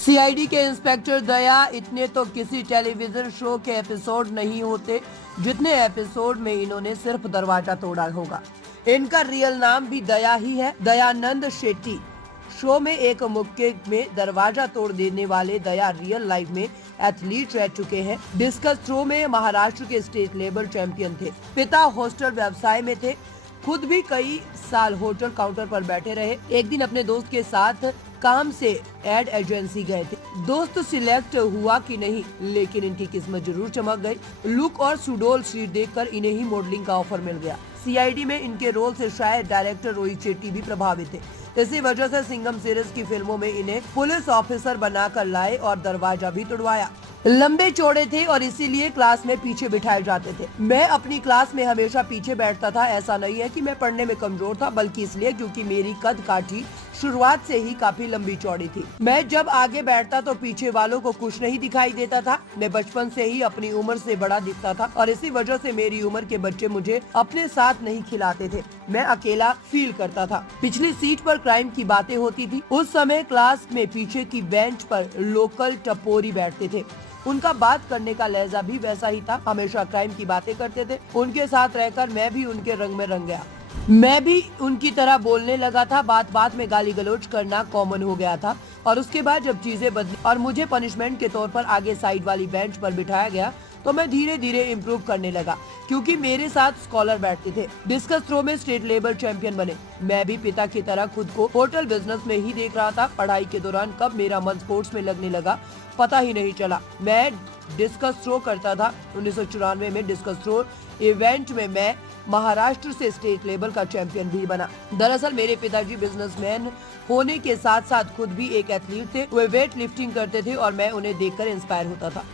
CID के inspector दया इतने तो किसी टेलीविजन शो के एपिसोड नहीं होते जितने एपिसोड में इन्होंने सिर्फ दरवाजा तोड़ा होगा। इनका रियल नाम भी दया ही है, दयानंद शेट्टी। शो में एक मुक्के में दरवाजा तोड़ देने वाले दया रियल लाइफ में एथलीट रह चुके हैं। डिस्कस थ्रो में महाराष्ट्र के स्टेट लेवल चैंपियन थे। पिता हॉस्टल व्यवसाय में थे, खुद भी कई साल होटल काउंटर पर बैठे रहे। एक दिन अपने दोस्त के साथ काम से एड एजेंसी गए थे। दोस्त सिलेक्ट हुआ कि नहीं, लेकिन इनकी किस्मत जरूर चमक गई। लुक और सुडोल सीट देखकर इन्हें ही मॉडलिंग का ऑफर मिल गया। सीआईडी में इनके रोल से शायद डायरेक्टर रोहित शेट्टी भी प्रभावित थे। इसी वजह से सिंघम सीरीज की फिल्मों में इन्हें पुलिस ऑफिसर बनाकर लाए और दरवाजा भी तोड़वाया। लंबे चौड़े थे और इसीलिए क्लास में पीछे बिठाए जाते थे। मैं अपनी क्लास में हमेशा पीछे बैठता था। ऐसा नहीं है कि मैं पढ़ने में कमजोर था, बल्कि इसलिए क्योंकि मेरी कद काठी शुरुआत से ही काफी लंबी चौड़ी थी। मैं जब आगे बैठता तो पीछे वालों को कुछ नहीं दिखाई देता था। मैं बचपन से ही अपनी उम्र से बड़ा दिखता था और इसी वजह से मेरी उम्र के बच्चे मुझे अपने साथ नहीं खिलाते थे। मैं अकेला फील करता था। पिछली सीट पर क्राइम की बातें होती थी। उस समय क्लास में पीछे की बेंच पर लोकल टपोरी बैठते थे। उनका बात करने का लहजा भी वैसा ही था, हमेशा क्राइम की बातें करते थे। उनके साथ रहकर मैं भी उनके रंग में रंग गया। मैं भी उनकी तरह बोलने लगा था। बात बात में गाली गलौज करना कॉमन हो गया था। और उसके बाद जब चीजें बदली और मुझे पनिशमेंट के तौर पर आगे साइड वाली बेंच पर बिठाया गया तो मैं धीरे धीरे इम्प्रूव करने लगा, क्योंकि मेरे साथ स्कॉलर बैठते थे। डिस्कस थ्रो में स्टेट लेवल चैंपियन बने। मैं भी पिता की तरह खुद को होटल बिजनेस में ही देख रहा था। पढ़ाई के दौरान कब मेरा मन स्पोर्ट्स में लगने लगा पता ही नहीं चला। मैं डिस्कस थ्रो करता था। 1994 में डिस्कस थ्रो इवेंट में मैं महाराष्ट्र से स्टेट लेवल का चैंपियन भी बना। दरअसल मेरे पिताजी बिजनेसमैन होने के साथ साथ खुद भी एक एथलीट थे। वे वेट लिफ्टिंग करते थे और मैं उन्हें देखकर इंस्पायर होता था।